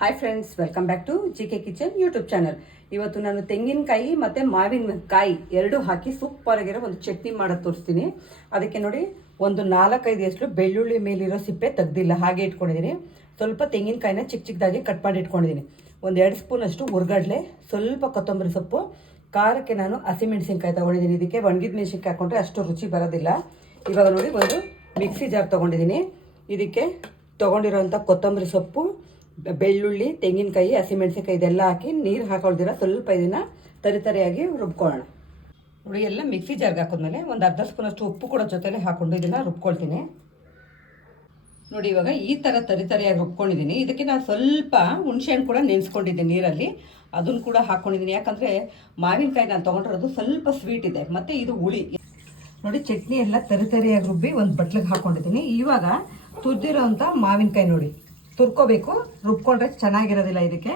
Hi friends welcome back to G K kitchen YouTube channel ಇವತ್ತು ನಾನು ತೆಂಗಿನಕಾಯಿ ಮತ್ತು ಮಾವಿನಕಾಯಿ ಎರಡು ಹಾಕಿ ಸೂಪರ್ ಆಗಿರೋ ಒಂದು ಚಟ್ನಿ ಮಾಡೋದು ತೋರಿಸ್ತೀನಿ. ಅದಕ್ಕೆ ನೋಡಿ, ಒಂದು ನಾಲ್ಕೈದು ಎಷ್ಟು ಬೆಳ್ಳುಳ್ಳಿ ಮೇಲಿರೋ ಸಿಪ್ಪೆ ತೆಗ್ದಿಲ್ಲ, ಹಾಗೆ ಇಟ್ಕೊಂಡಿದ್ದೀನಿ. ಸ್ವಲ್ಪ ತೆಂಗಿನಕಾಯಿನ ಚಿಕ್ಕ ಚಿಕ್ಕದಾಗಿ ಕಟ್ ಮಾಡಿ ಇಟ್ಕೊಂಡಿದ್ದೀನಿ. ಒಂದು ಎರಡು ಸ್ಪೂನ್ ಅಷ್ಟು ಹುರ್ಗಡ್ಲೆ, ಸ್ವಲ್ಪ ಕೊತ್ತಂಬರಿ ಸೊಪ್ಪು, ಖಾರಕ್ಕೆ ನಾನು ಹಸಿಮೆಣಸಿನ್ಕಾಯಿ ತೊಗೊಂಡಿದ್ದೀನಿ. ಇದಕ್ಕೆ ಒಣಗಿದ ಮೆಣಸಿನ್ಕಾಯಿ ಹಾಕೊಂಡ್ರೆ ಅಷ್ಟು ರುಚಿ ಬರೋದಿಲ್ಲ. ಇವಾಗ ನೋಡಿ, ಒಂದು ಮಿಕ್ಸಿ ಜಾರ್ ತೊಗೊಂಡಿದ್ದೀನಿ. ಇದಕ್ಕೆ ತೊಗೊಂಡಿರೋಂಥ ಕೊತ್ತಂಬರಿ ಸೊಪ್ಪು ಬೆಳ್ಳುಳ್ಳಿ, ತೆಂಗಿನಕಾಯಿ, ಹಸಿಮೆಣಸಿನ್ಕಾಯಿ ಇದೆಲ್ಲ ಹಾಕಿ ನೀರು ಹಾಕೊಳ್ದಿರ ಸ್ವಲ್ಪ ಇದನ್ನು ತರಿತರಿಯಾಗಿ ರುಬ್ಕೊಳ್ಳೋಣ. ನೋಡಿ, ಎಲ್ಲ ಮಿಕ್ಸಿ ಜಾರ್ಗೆ ಹಾಕಿದ್ಮೇಲೆ ಒಂದು ಅರ್ಧ ಸ್ಪೂನಷ್ಟು ಉಪ್ಪು ಕೂಡ ಜೊತೆಲೆ ಹಾಕೊಂಡು ಇದನ್ನು ರುಬ್ಕೊಳ್ತೀನಿ. ನೋಡಿ, ಇವಾಗ ಈ ಥರ ತರಿತರಿಯಾಗಿ ರುಬ್ಕೊಂಡಿದ್ದೀನಿ. ಇದಕ್ಕೆ ನಾನು ಸ್ವಲ್ಪ ಹುಣಸೆಹಣ್ಣು ಕೂಡ ನೆನೆಸ್ಕೊಂಡಿದ್ದೀನಿ ನೀರಲ್ಲಿ. ಅದನ್ನು ಕೂಡ ಹಾಕ್ಕೊಂಡಿದ್ದೀನಿ ಯಾಕಂದರೆ ಮಾವಿನಕಾಯಿ ನಾನು ತೊಗೊಂಡಿರೋದು ಸ್ವಲ್ಪ ಸ್ವೀಟ್ ಇದೆ. ಮತ್ತು ಇದು ಹುಳಿ. ನೋಡಿ, ಚಟ್ನಿ ಎಲ್ಲ ತರಿತರಿಯಾಗಿ ರುಬ್ಬಿ ಒಂದು ಬಟ್ಲಿಗೆ ಹಾಕ್ಕೊಂಡಿದ್ದೀನಿ ಇವಾಗ ತುರ್ದಿರೋಂಥ ಮಾವಿನಕಾಯಿ ನೋಡಿ. ತುರ್ಕೋಬೇಕು. ರುಬ್ಕೊಂಡ್ರೆ ಚೆನ್ನಾಗಿರೋದಿಲ್ಲ ಇದಕ್ಕೆ.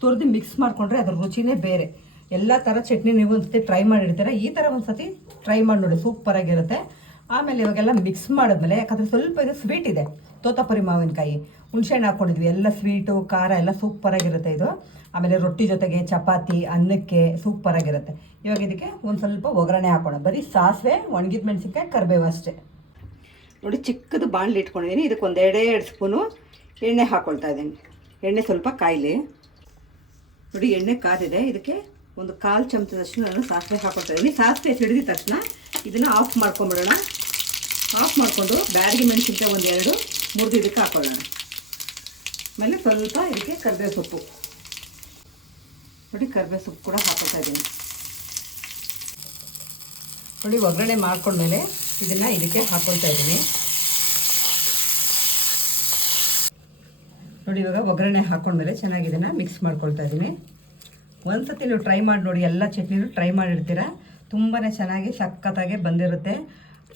ತುರಿದು ಮಿಕ್ಸ್ ಮಾಡಿಕೊಂಡ್ರೆ ಅದ್ರ ರುಚಿನೇ ಬೇರೆ. ಎಲ್ಲ ಥರ ಚಟ್ನಿ ನೀವು ಒಂದ್ಸತಿ ಟ್ರೈ ಮಾಡಿರ್ತೀರ. ಈ ಥರ ಒಂದ್ಸತಿ ಟ್ರೈ ಮಾಡಿ ನೋಡಿ ಸೂಪರಾಗಿರುತ್ತೆ ಆಮೇಲೆ ಇವಾಗೆಲ್ಲ ಮಿಕ್ಸ್ ಮಾಡಿದ್ಮೇಲೆ, ಯಾಕಂದರೆ ಸ್ವಲ್ಪ ಇದು ಸ್ವೀಟ್ ಇದೆ. ತೋತಾಪುರಿ ಮಾವಿನಕಾಯಿ, ಹುಣ್ಸೆಹಣ್ಣು ಹಾಕ್ಕೊಂಡಿದ್ವಿ ಎಲ್ಲ ಸ್ವೀಟು ಖಾರ, ಎಲ್ಲ ಸೂಪರಾಗಿರುತ್ತೆ ಇದು. ಆಮೇಲೆ ರೊಟ್ಟಿ ಜೊತೆಗೆ ಚಪಾತಿ, ಅನ್ನಕ್ಕೆ ಸೂಪರಾಗಿರುತ್ತೆ ಇವಾಗ ಇದಕ್ಕೆ ಒಂದು ಸ್ವಲ್ಪ ಒಗ್ಗರಣೆ ಹಾಕೋಣ. ಬರೀ ಸಾಸಿವೆ ಒಣಗಿದ ಮೆಣಸಿನ್ಕಾಯಿ ಕರಿಬೇವು ಅಷ್ಟೇ. ನೋಡಿ, ಚಿಕ್ಕದು ಬಾಣಲಿ ಇಟ್ಕೊಂಡಿದ್ದೀನಿ. ಇದಕ್ಕೆ ಒಂದು ಎರಡೇ ಎರಡು ಸ್ಪೂನು ಎಣ್ಣೆ ಹಾಕ್ಕೊಳ್ತಾ ಇದ್ದೀನಿ. ಎಣ್ಣೆ ಸ್ವಲ್ಪ ಕಾಯಿಲಿ. ನೋಡಿ, ಎಣ್ಣೆ ಕಾದಿದೆ. ಇದಕ್ಕೆ ಒಂದು ಕಾಲು ಚಮಚದಷ್ಟು ನಾನು ಸಾಸಿವೆ ಹಾಕೊಳ್ತಾ ಇದ್ದೀನಿ. ಸಾಸಿವೆ ಹಿಡಿದ ತಕ್ಷಣ ಇದನ್ನು ಆಫ್ ಮಾಡ್ಕೊಂಬಿಡೋಣ. ಆಫ್ ಮಾಡಿಕೊಂಡು ಬ್ಯಾಡಗಿ ಮೆಣಸಿನ್ಕಾಯಿ ಒಂದು ಎರಡು ಮುರಿದು ಇದಕ್ಕೆ ಹಾಕೊಳ್ಳೋಣ. ಆಮೇಲೆ ಸ್ವಲ್ಪ ಇದಕ್ಕೆ ಕರಿಬೇವು ಸೊಪ್ಪು. ನೋಡಿ ಕರಿಬೇವು ಸೊಪ್ಪು ಕೂಡ ಹಾಕೊಳ್ತಾ ಇದ್ದೀನಿ. ನೋಡಿ, ಒಗ್ಗರಣೆ ಮಾಡ್ಕೊಂಡ್ಮೇಲೆ ಇದನ್ನು ಇದಕ್ಕೆ ಹಾಕೊಳ್ತಾ ಇದ್ದೀನಿ. ನೋಡಿ, ಇವಾಗ ಒಗ್ಗರಣೆ ಹಾಕೊಂಡ್ಮೇಲೆ ಚೆನ್ನಾಗಿ ಇದನ್ನು ಮಿಕ್ಸ್ ಮಾಡ್ಕೊಳ್ತಾ ಇದ್ದೀನಿ. ಒಂದ್ಸತಿ ನೀವು ಟ್ರೈ ಮಾಡಿ ನೋಡಿ, ಎಲ್ಲ ಚಟ್ನಿನೂ ಟ್ರೈ ಮಾಡಿರ್ತೀರ. ತುಂಬಾ ಚೆನ್ನಾಗಿ ಸಖತ್ತಾಗೆ ಬಂದಿರುತ್ತೆ.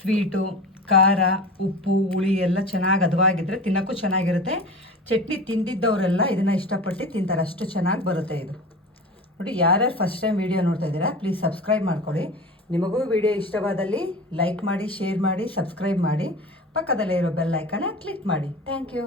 ಸ್ವೀಟು ಖಾರ, ಉಪ್ಪು, ಹುಳಿ ಎಲ್ಲ ಚೆನ್ನಾಗಿ ಹದವಾಗಿದ್ರೆ ತಿನ್ನೋಕ್ಕೂ ಚೆನ್ನಾಗಿರುತ್ತೆ. ಚಟ್ನಿ ತಿಂದಿದ್ದವರೆಲ್ಲ ಇದನ್ನು ಇಷ್ಟಪಟ್ಟು ತಿಂತಾರೆ. ಅಷ್ಟು ಚೆನ್ನಾಗಿ ಬರುತ್ತೆ ಇದು. ನೋಡಿ, ಯಾರ್ಯಾರು ಫಸ್ಟ್ ಟೈಮ್ ವೀಡಿಯೋ ನೋಡ್ತಾ ಇದ್ದೀರಾ ಪ್ಲೀಸ್ ಸಬ್ಸ್ಕ್ರೈಬ್ ಮಾಡ್ಕೊಳ್ಳಿ. ನಿಮಗೂ ವಿಡಿಯೋ ಇಷ್ಟವಾದಲ್ಲಿ ಲೈಕ್ ಮಾಡಿ ಶೇರ್ ಮಾಡಿ ಸಬ್ಸ್ಕ್ರೈಬ್ ಮಾಡಿ. ಪಕ್ಕದಲ್ಲೇ ಇರೋ ಬೆಲ್ ಐಕನ್ನ ಕ್ಲಿಕ್ ಮಾಡಿ. Thank you